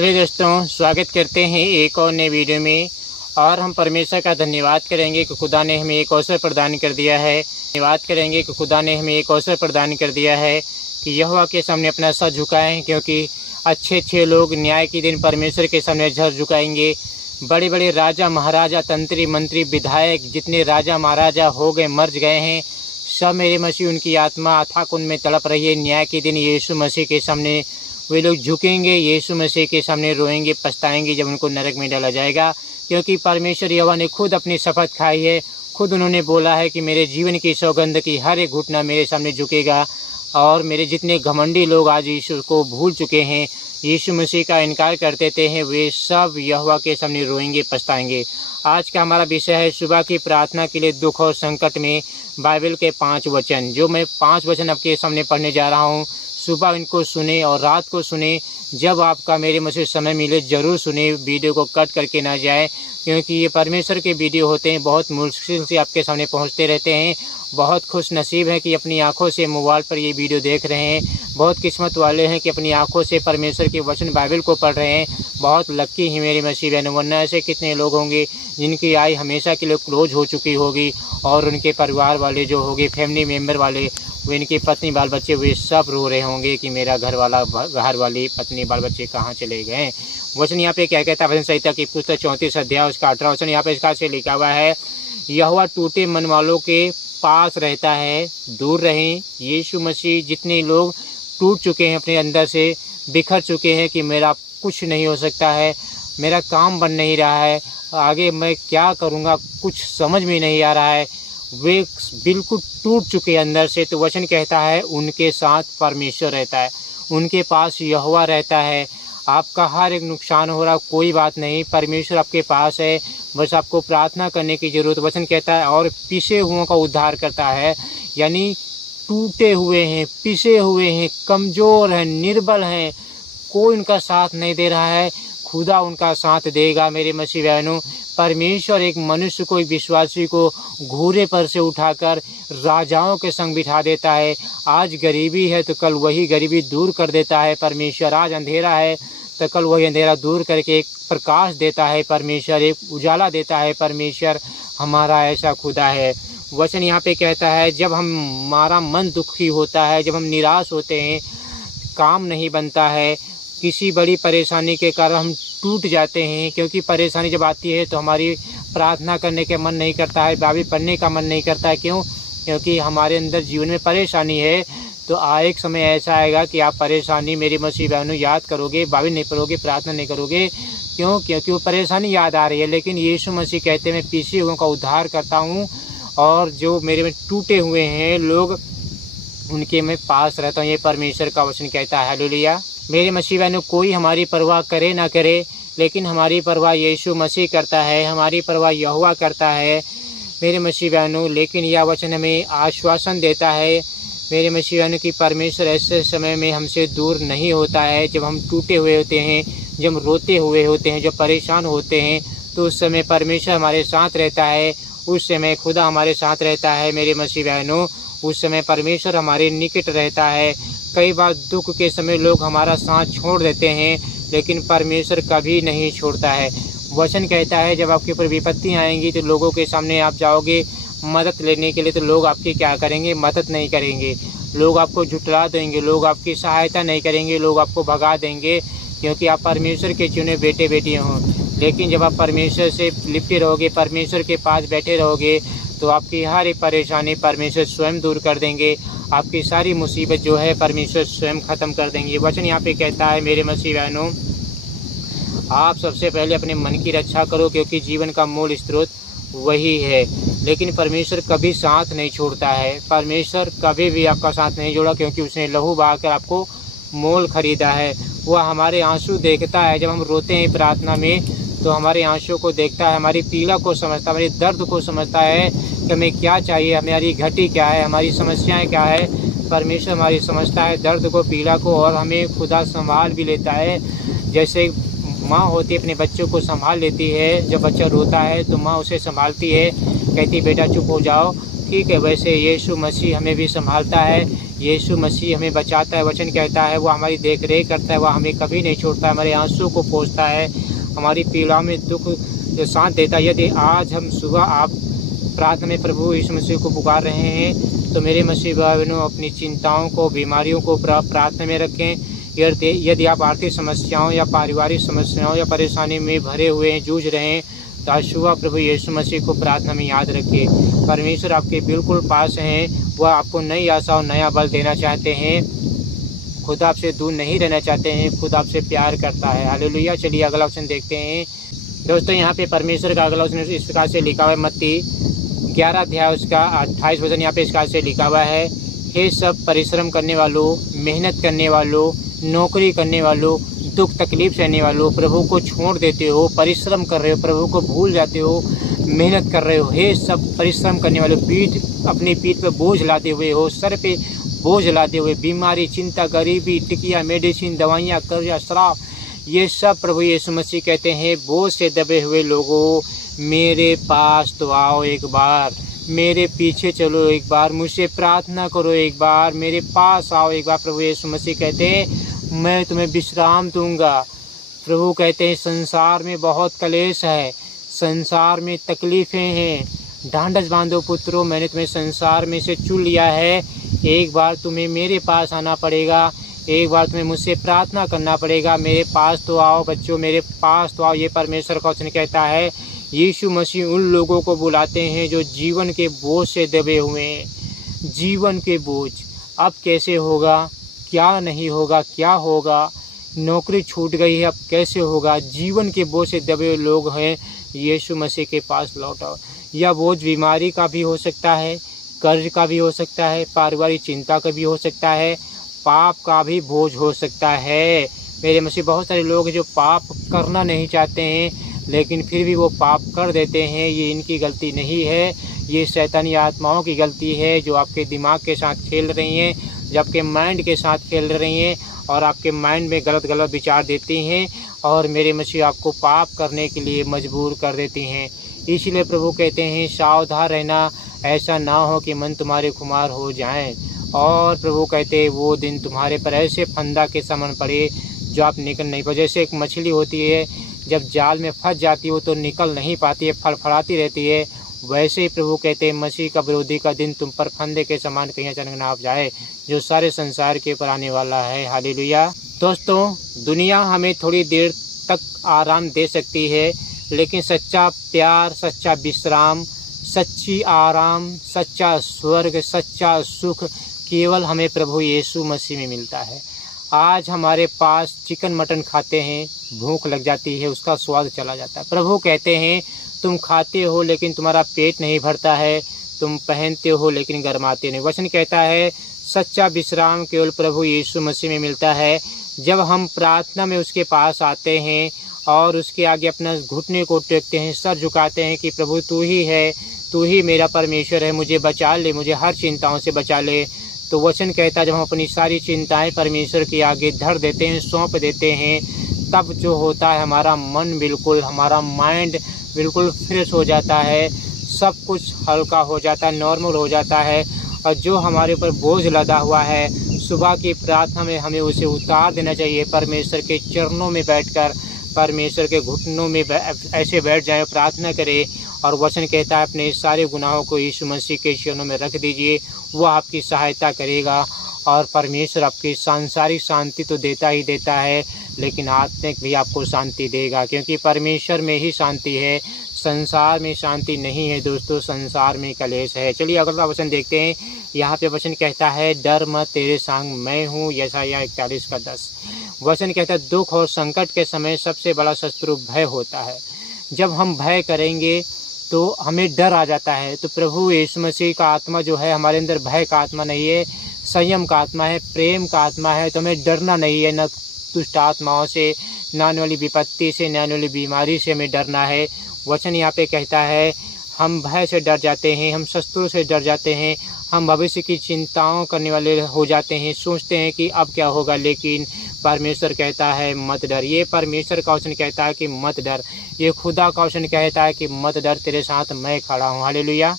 चलिए दोस्तों, स्वागत करते हैं एक और नए वीडियो में। और हम परमेश्वर का धन्यवाद करेंगे कि खुदा ने हमें एक अवसर प्रदान कर दिया है। धन्यवाद करेंगे कि खुदा ने हमें एक अवसर प्रदान कर दिया है कि यहोवा के सामने अपना सर झुकाएं, क्योंकि अच्छे लोग न्याय के दिन परमेश्वर के सामने सर झुकाएंगे। बड़े बड़े राजा महाराजा, तंत्री मंत्री, विधायक, जितने राजा महाराजा हो गए, मर गए हैं, सब मेरे मसीह उनकी आत्मा अथाह कुंड में तड़प रही है। न्याय के दिन यीशु मसीह के सामने वे लोग झुकेंगे, यीशु मसीह के सामने रोएंगे, पछताएंगे जब उनको नरक में डाला जाएगा। क्योंकि परमेश्वर यहोवा ने खुद अपनी शपथ खाई है, खुद उन्होंने बोला है कि मेरे जीवन की सौगंध की हर एक घुटना मेरे सामने झुकेगा। और मेरे जितने घमंडी लोग आज यीशु को भूल चुके हैं, यीशु मसीह का इनकार करते थे, वे सब यहोवा के सामने रोएंगे, पछताएंगे। आज का हमारा विषय है सुबह की प्रार्थना के लिए दुख और संकट में बाइबल के 5 वचन। जो मैं 5 वचन आपके सामने पढ़ने जा रहा हूँ, सुबह इनको सुने और रात को सुने। जब आपका मेरे मसीह समय मिले ज़रूर सुने, वीडियो को कट करके ना जाए, क्योंकि ये परमेश्वर के वीडियो होते हैं, बहुत मुश्किल से आपके सामने पहुंचते रहते हैं। बहुत खुश नसीब है कि अपनी आंखों से मोबाइल पर ये वीडियो देख रहे हैं। बहुत किस्मत वाले हैं कि अपनी आंखों से परमेश्वर के वचन बाइबल को पढ़ रहे हैं। बहुत लक्की है मेरे मसीह बहन, वरना ऐसे कितने लोग होंगे जिनकी आय हमेशा के लिए क्लोज हो चुकी होगी, और उनके परिवार वाले जो होंगे, फैमिली मेम्बर वाले, वो इनकी पत्नी बाल बच्चे, वे सब रो रहे होंगे कि मेरा घर वाली पत्नी बाल बच्चे कहाँ चले गए। वचन यहाँ पे क्या कहता है? भजन संहिता की पुस्तक 34 अध्याय उसका 18 वचन यहाँ पे इसका से लिखा हुआ है, यहोवा टूटे मन वालों के पास रहता है, दूर रहें। यीशु मसीह जितने लोग टूट चुके हैं, अपने अंदर से बिखर चुके हैं कि मेरा कुछ नहीं हो सकता है, मेरा काम बन नहीं रहा है, आगे मैं क्या करूँगा कुछ समझ में नहीं आ रहा है, वे बिल्कुल टूट चुके अंदर से, तो वचन कहता है उनके साथ परमेश्वर रहता है, उनके पास यहोवा रहता है। आपका हर एक नुकसान हो रहा, कोई बात नहीं, परमेश्वर आपके पास है, बस आपको प्रार्थना करने की ज़रूरत। वचन कहता है और पिसे हुओं का उद्धार करता है, यानी टूटे हुए हैं, पिसे हुए हैं, कमज़ोर हैं, निर्बल हैं, कोई उनका साथ नहीं दे रहा है, खुदा उनका साथ देगा। मेरे मसीह बहनों, परमेश्वर एक मनुष्य को, एक विश्वासी को घोड़े पर से उठाकर राजाओं के संग बिठा देता है। आज गरीबी है तो कल वही गरीबी दूर कर देता है परमेश्वर। आज अंधेरा है तो कल वही अंधेरा दूर करके एक प्रकाश देता है परमेश्वर, एक उजाला देता है परमेश्वर। हमारा ऐसा खुदा है। वचन यहाँ पे कहता है जब हमारा मन दुखी होता है, जब हम निराश होते हैं, काम नहीं बनता है, किसी बड़ी परेशानी के कारण हम टूट जाते हैं, क्योंकि परेशानी जब आती है तो हमारी प्रार्थना करने का मन नहीं करता है, बाइबल पढ़ने का मन नहीं करता है। क्यों? क्योंकि हमारे अंदर जीवन में परेशानी है। तो एक समय ऐसा आएगा कि आप परेशानी मेरे मसीह बहनों याद करोगे, बाइबल नहीं पढ़ोगे, प्रार्थना नहीं करोगे। क्यों? क्योंकि वो परेशानी याद आ रही है। लेकिन यीशु मसीह कहते हैं मैं पिसे हुओं का उद्धार करता हूँ, और जो मेरे में टूटे हुए हैं लोग, उनके मैं पास रहता हूँ। ये परमेश्वर का वचन कहता है। हालेलुया। मेरे मसीह बहनों, कोई हमारी परवाह करे ना करे, लेकिन हमारी परवाह यीशु मसीह करता है, हमारी परवाह यहोवा करता है मेरे मसीह बहनों। लेकिन यह वचन हमें आश्वासन देता है मेरे मसीह बहनों कि परमेश्वर ऐसे समय में हमसे दूर नहीं होता है। जब हम टूटे हुए होते हैं, जब हम रोते हुए होते हैं, जब परेशान होते हैं, तो उस समय परमेश्वर हमारे साथ रहता है, उस समय खुदा हमारे साथ रहता है मेरे मसीह बहनों। उस समय परमेश्वर हमारे निकट रहता है। कई बार दुख के समय लोग हमारा साथ छोड़ देते हैं, लेकिन परमेश्वर कभी नहीं छोड़ता है। वचन कहता है जब आपके ऊपर विपत्ति आएंगी तो लोगों के सामने आप जाओगे मदद लेने के लिए, तो लोग आपकी क्या करेंगे? मदद नहीं करेंगे। लोग आपको झुठला देंगे, लोग आपकी सहायता नहीं करेंगे, लोग आपको भगा देंगे, क्योंकि आप परमेश्वर के चुने बेटे बेटी हों। लेकिन जब आप परमेश्वर से लिपटे रहोगे, परमेश्वर के पास बैठे रहोगे, तो आपकी हर एक परेशानी परमेश्वर स्वयं दूर कर देंगे। आपकी सारी मुसीबत जो है परमेश्वर स्वयं ख़त्म कर देंगे। वचन यहाँ पे कहता है मेरे मसीह बहनों, आप सबसे पहले अपने मन की रक्षा करो, क्योंकि जीवन का मूल स्रोत वही है। लेकिन परमेश्वर कभी साथ नहीं छोड़ता है। परमेश्वर कभी भी आपका साथ नहीं जोड़ा, क्योंकि उसने लहू बहाकर आपको मोल खरीदा है। वह हमारे आंसू देखता है। जब हम रोते हैं प्रार्थना में, तो हमारे आंसू को देखता है, हमारी पीड़ा को समझता है, हमारे दर्द को समझता है कि हमें क्या चाहिए, हमारी घटी क्या है, हमारी समस्याएं क्या है। परमेश्वर हमारी समझता है दर्द को, पीड़ा को, और हमें खुदा संभाल भी लेता है। जैसे माँ होती है अपने बच्चों को संभाल लेती है, जब बच्चा रोता है तो माँ उसे संभालती है, कहती बेटा चुप हो जाओ, ठीक है। वैसे यीशु मसीह हमें भी संभालता है, यीशु मसीह हमें बचाता है। वचन कहता है वो हमारी देख रेख करता है, वह हमें कभी नहीं छोड़ता है, हमारे आंसू को पोंछता है, हमारी पीड़ा में दुख साथ देता है। यदि आज हम सुबह आप प्रार्थना में प्रभु यीशु मसीह को पुकार रहे हैं तो मेरे मसीह भाई बहनों अपनी चिंताओं को, बीमारियों को प्रार्थना में रखें। यदि आप आर्थिक समस्याओं या पारिवारिक समस्याओं या परेशानी में भरे हुए हैं, जूझ रहे हैं, तो आज सुबह प्रभु यीशु मसीह को प्रार्थना में याद रखिए। परमेश्वर आपके बिल्कुल पास हैं, वह आपको नई आशा और नया बल देना चाहते हैं। खुद आपसे दूर नहीं रहना चाहते हैं, खुद आपसे प्यार करता है। हालेलुया। चलिए अगला वचन देखते हैं। दोस्तों यहाँ पे परमेश्वर का अगला वचन इस प्रकार से लिखा हुआ है, मत्ती 11 अध्याय उसका 28 वचन यहाँ पे इस प्रकार से लिखा हुआ है, हे सब परिश्रम करने वालों, मेहनत करने वालों, नौकरी करने वालों, दुख तकलीफ सहने वालों, प्रभु को छोड़ देते हो, परिश्रम कर रहे हो, प्रभु को भूल जाते हो, मेहनत कर रहे हो, हे सब परिश्रम करने वालों, अपनी पीठ पे बोझ लाते हुए हो, सर पे बोझ लाते हुए, बीमारी, चिंता, गरीबी, टिकिया, मेडिसिन, दवाइयाँ, कर्जा, श्राप, ये सब प्रभु यीशु मसीह कहते हैं बोझ से दबे हुए लोगों, मेरे पास तो आओ एक बार, मेरे पीछे चलो एक बार, मुझसे प्रार्थना करो एक बार, मेरे पास आओ एक बार। प्रभु यीशु मसीह कहते हैं मैं तुम्हें विश्राम दूंगा। प्रभु कहते हैं संसार में बहुत क्लेश है, संसार में तकलीफ़ें हैं, ढांढस बांधो पुत्रों, मैंने तुम्हें संसार में से चुन लिया है। एक बार तुम्हें मेरे पास आना पड़ेगा, एक बार तुम्हें मुझसे प्रार्थना करना पड़ेगा। मेरे पास तो आओ बच्चों, मेरे पास तो आओ। ये परमेश्वर का वचन कहता है। यीशु मसीह उन लोगों को बुलाते हैं जो जीवन के बोझ से दबे हुए हैं। जीवन के बोझ, अब कैसे होगा, क्या नहीं होगा, क्या होगा, नौकरी छूट गई है, अब कैसे होगा, जीवन के बोझ से दबे हुए लोग हैं, यीशु मसीह के पास लौट आओ। यह बोझ बीमारी का भी हो सकता है, कर्ज का भी हो सकता है, पारिवारिक चिंता का भी हो सकता है, पाप का भी बोझ हो सकता है। मेरे मसीह बहुत सारे लोग जो पाप करना नहीं चाहते हैं लेकिन फिर भी वो पाप कर देते हैं। ये इनकी गलती नहीं है, ये शैतानी आत्माओं की गलती है जो आपके दिमाग के साथ खेल रही हैं, जो आपके माइंड के साथ खेल रही हैं और आपके माइंड में गलत गलत विचार देती हैं और मेरे मसीह आपको पाप करने के लिए मजबूर कर देती हैं। इसलिए प्रभु कहते हैं सावधान रहना, ऐसा ना हो कि मन तुम्हारे खुमार हो जाएं। और प्रभु कहते हैं वो दिन तुम्हारे पर ऐसे फंदा के समान पड़े जो आप निकल नहीं पाए। जैसे एक मछली होती है जब जाल में फंस जाती है वो तो निकल नहीं पाती है, फड़फड़ाती रहती है, वैसे ही प्रभु कहते हैं मसीह का विरोधी का दिन तुम पर फंदे के समान कहीं अचानक ना आप जाए जो सारे संसार के ऊपर आने वाला है। हालेलुया। दोस्तों दुनिया हमें थोड़ी देर तक आराम दे सकती है लेकिन सच्चा प्यार, सच्चा विश्राम, सच्ची आराम, सच्चा स्वर्ग, सच्चा सुख केवल हमें प्रभु यीशु मसीह में मिलता है। आज हमारे पास चिकन मटन खाते हैं, भूख लग जाती है, उसका स्वाद चला जाता है। प्रभु कहते हैं तुम खाते हो लेकिन तुम्हारा पेट नहीं भरता है, तुम पहनते हो लेकिन गरमाते नहीं। वचन कहता है सच्चा विश्राम केवल प्रभु यीशु मसीह में मिलता है। जब हम प्रार्थना में उसके पास आते हैं और उसके आगे अपना घुटने को टेकते हैं, सर झुकाते हैं कि प्रभु तू ही है, तू ही मेरा परमेश्वर है, मुझे बचा ले, मुझे हर चिंताओं से बचा ले। तो वचन कहता है जब हम अपनी सारी चिंताएं परमेश्वर के आगे धर देते हैं, सौंप देते हैं, तब जो होता है हमारा मन बिल्कुल, हमारा माइंड बिल्कुल फ्रेश हो जाता है, सब कुछ हल्का हो जाता है, नॉर्मल हो जाता है। और जो हमारे ऊपर बोझ लदा हुआ है सुबह की प्रार्थना में हमें उसे उतार देना चाहिए। परमेश्वर के चरणों में बैठकर, परमेश्वर के घुटनों में ऐसे बैठ जाएं, प्रार्थना करें और वचन कहता है अपने सारे गुनाहों को यीशु मसीह के चरणों में रख दीजिए, वो आपकी सहायता करेगा। और परमेश्वर आपकी सांसारिक शांति तो देता ही देता है लेकिन आत्मिक भी आपको शांति देगा, क्योंकि परमेश्वर में ही शांति है, संसार में शांति नहीं है। दोस्तों संसार में कलेश है। चलिए अगला वचन देखते हैं। यहाँ पे वचन कहता है डर मत, तेरे संग मैं हूँ। यशायाह 41:10 वचन कहता है दुख और संकट के समय सबसे बड़ा शत्रु भय होता है। जब हम भय करेंगे तो हमें डर आ जाता है। तो प्रभु यीशु मसीह का आत्मा जो है हमारे अंदर भय का आत्मा नहीं है, संयम का आत्मा है, प्रेम का आत्मा है। तो हमें डरना नहीं है, न दुष्ट आत्माओं से, न आने वाली विपत्ति से, न आने वाली बीमारी से हमें डरना है। वचन यहाँ पे कहता है हम भय से डर जाते हैं, हम शत्रुओं से डर जाते हैं, हम भविष्य की चिंताओं करने वाले हो जाते हैं, सोचते हैं कि अब क्या होगा। लेकिन परमेश्वर कहता है मत डर। ये परमेश्वर का वचन कहता है कि मत डर। ये खुदा का वचन कहता है कि मत डर, तेरे साथ मैं खड़ा हूँ। हालेलुया।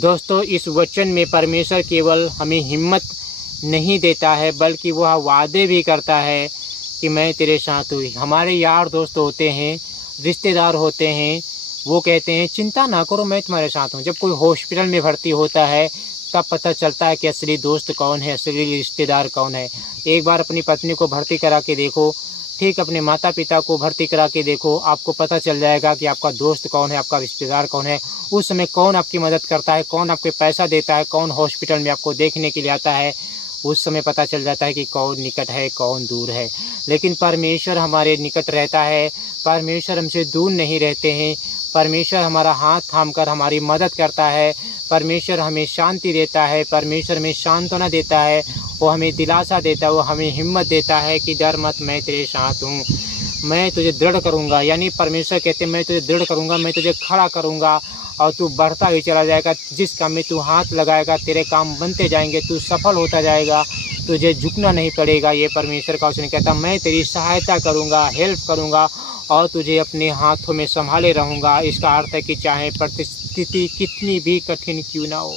दोस्तों इस वचन में परमेश्वर केवल हमें हिम्मत नहीं देता है, बल्कि वह वादे भी करता है कि मैं तेरे साथ हूँ। हमारे यार दोस्त होते हैं, रिश्तेदार होते हैं, वो कहते हैं चिंता ना करो मैं तुम्हारे साथ हूँ। जब कोई हॉस्पिटल में भर्ती होता है तब पता चलता है कि असली दोस्त कौन है, असली रिश्तेदार कौन है। एक बार अपनी पत्नी को भर्ती करा के देखो, ठीक अपने माता पिता को भर्ती करा के देखो, आपको पता चल जाएगा कि आपका दोस्त कौन है, आपका रिश्तेदार कौन है। उस समय कौन आपकी मदद करता है, कौन आपको पैसा देता है, कौन हॉस्पिटल में आपको देखने के लिए आता है, उस समय पता चल जाता है कि कौन निकट है कौन दूर है। लेकिन परमेश्वर हमारे निकट रहता है, परमेश्वर हमसे दूर नहीं रहते हैं। परमेश्वर हमारा हाथ थामकर हमारी मदद करता है, परमेश्वर हमें शांति देता है, परमेश्वर हमें सांत्वना देता है, वो हमें दिलासा देता है, वो हमें हिम्मत देता है कि डर मत, मैं तेरे साथ हूँ, मैं तुझे दृढ़ करूँगा। यानी परमेश्वर कहते हैं मैं तुझे दृढ़ करूँगा, मैं तुझे खड़ा करूँगा और तू बढ़ता ही चला जाएगा। जिस काम में तू हाथ लगाएगा तेरे काम बनते जाएंगे, तू सफल होता जाएगा, तुझे झुकना नहीं पड़ेगा। ये परमेश्वर का वचन कहता मैं तेरी सहायता करूँगा, हेल्प करूँगा और तुझे अपने हाथों में संभाले रहूँगा। इसका अर्थ है कि चाहे परिस्थिति कितनी भी कठिन क्यों ना हो,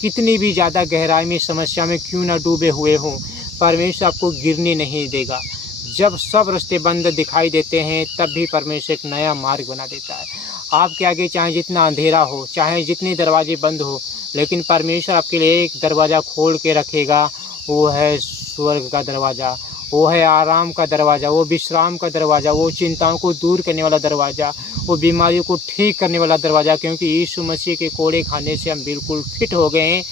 कितनी भी ज़्यादा गहराई में समस्या में क्यों ना डूबे हुए हों, परमेश्वर आपको गिरने नहीं देगा। जब सब रास्ते बंद दिखाई देते हैं तब भी परमेश्वर एक नया मार्ग बना देता है। आपके आगे चाहे जितना अंधेरा हो, चाहे जितने दरवाजे बंद हो, लेकिन परमेश्वर आपके लिए एक दरवाज़ा खोल के रखेगा। वो है स्वर्ग का दरवाज़ा, वो है आराम का दरवाज़ा, वो विश्राम का दरवाज़ा, वो चिंताओं को दूर करने वाला दरवाज़ा, वो बीमारियों को ठीक करने वाला दरवाज़ा। क्योंकि यीशु मसीह के कोड़े खाने से हम बिल्कुल फिट हो गए हैं,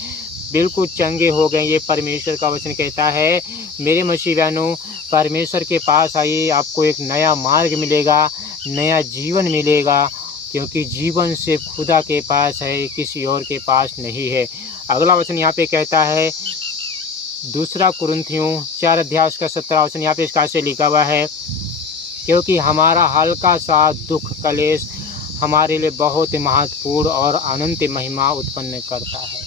बिल्कुल चंगे हो गए। ये परमेश्वर का वचन कहता है मेरे मसीह बहनों, परमेश्वर के पास आइए, आपको एक नया मार्ग मिलेगा, नया जीवन मिलेगा। क्योंकि जीवन सिर्फ खुदा के पास है, किसी और के पास नहीं है। अगला वचन यहाँ पे कहता है 2 कुरिन्थियों 4 अध्याय उसका 17 वचन, यहाँ पे इसका से लिखा हुआ है क्योंकि हमारा हल्का सा दुख कलेश हमारे लिए बहुत ही महत्वपूर्ण और अनंत महिमा उत्पन्न करता है।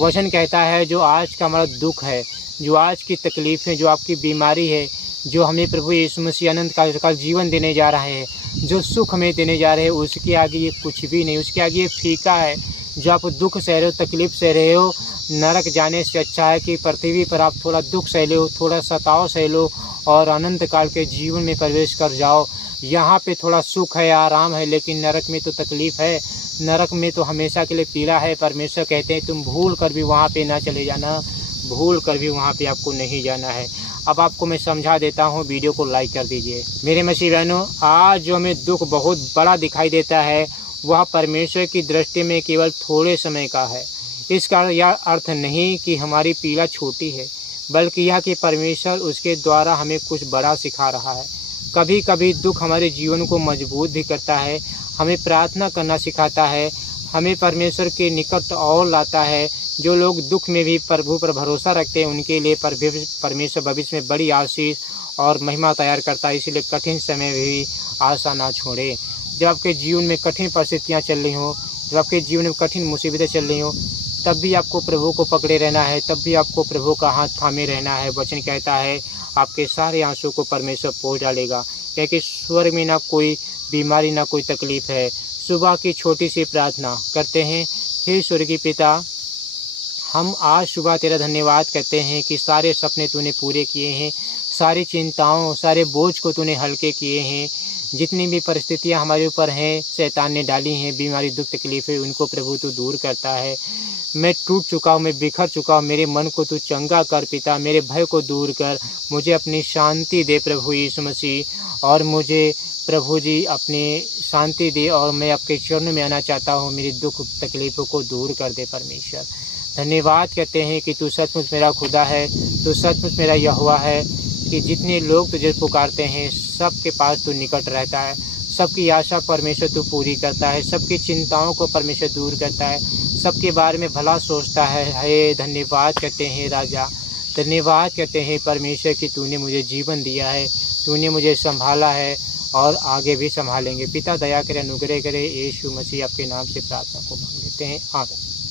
वचन कहता है जो आज का हमारा दुख है, जो आज की तकलीफ है, जो आपकी बीमारी है, जो हमें प्रभु यीशु मसीह अनंत का जीवन देने जा रहे हैं, जो सुख हमें देने जा रहे हैं, उसके आगे ये कुछ भी नहीं, उसके आगे ये फीका है। जो आप दुख सह रहे हो, तकलीफ सह रहे हो, नरक जाने से अच्छा है कि पृथ्वी पर आप थोड़ा दुख सह लो, थोड़ा सताव सह लो और अनंत काल के जीवन में प्रवेश कर जाओ। यहाँ पे थोड़ा सुख है, आराम है, लेकिन नरक में तो तकलीफ है, नरक में तो हमेशा के लिए पीड़ा है। परमेश्वर कहते हैं तुम भूल कर भी वहाँ पे ना चले जाना, भूल कर भी वहाँ पे आपको नहीं जाना है। अब आपको मैं समझा देता हूँ, वीडियो को लाइक कर दीजिए। मेरे मसीह बहनों, आज जो हमें दुख बहुत बड़ा दिखाई देता है वह परमेश्वर की दृष्टि में केवल थोड़े समय का है। इसका यह अर्थ नहीं कि हमारी पीड़ा छोटी है, बल्कि यह कि परमेश्वर उसके द्वारा हमें कुछ बड़ा सिखा रहा है। कभी कभी दुख हमारे जीवन को मजबूत भी करता है, हमें प्रार्थना करना सिखाता है, हमें परमेश्वर के निकट और लाता है। जो लोग दुख में भी प्रभु पर भरोसा रखते हैं उनके लिए परमेश्वर भविष्य में बड़ी आशीष और महिमा तैयार करता है। इसलिए कठिन समय में भी आशा ना छोड़े। जब आपके जीवन में कठिन परिस्थितियाँ चल रही हों, जब आपके जीवन में कठिन मुसीबतें चल रही हों, तब भी आपको प्रभु को पकड़े रहना है, तब भी आपको प्रभु का हाथ थामे रहना है। वचन कहता है आपके सारे आंसू को परमेश्वर पोंछ डालेगा, क्योंकि स्वर्ग में ना कोई बीमारी ना कोई तकलीफ है। सुबह की छोटी सी प्रार्थना करते हैं। हे स्वर्गीय पिता, हम आज सुबह तेरा धन्यवाद करते हैं कि सारे सपने तूने पूरे किए हैं, सारी चिंताओं सारे बोझ को तूने हल्के किए हैं। जितनी भी परिस्थितियां हमारे ऊपर हैं, शैतान ने डाली हैं, बीमारी दुख तकलीफें, उनको प्रभु तू दूर करता है। मैं टूट चुका हूँ, मैं बिखर चुका हूँ, मेरे मन को तू चंगा कर पिता, मेरे भय को दूर कर, मुझे अपनी शांति दे प्रभु यीशु मसीह, और मुझे प्रभु जी अपनी शांति दे और मैं आपके चरणों में आना चाहता हूँ। मेरी दुख तकलीफ़ों को दूर कर दे परमेश्वर। धन्यवाद कहते हैं कि तू सचमुच मेरा खुदा है, तू सचमुच मेरा यहोवा है, कि जितने लोग तुझे पुकारते हैं सबके पास तू निकट रहता है, सबकी आशा परमेश्वर तू पूरी करता है, सबकी चिंताओं को परमेश्वर दूर करता है, सबके बारे में भला सोचता है। हे धन्यवाद कहते हैं राजा, धन्यवाद कहते हैं परमेश्वर कि तूने मुझे जीवन दिया है, तूने मुझे संभाला है और आगे भी संभालेंगे। पिता दया करे, अनुग्रह करे। यीशु मसीह आपके नाम से प्रार्थना को मांग लेते हैं, आमीन।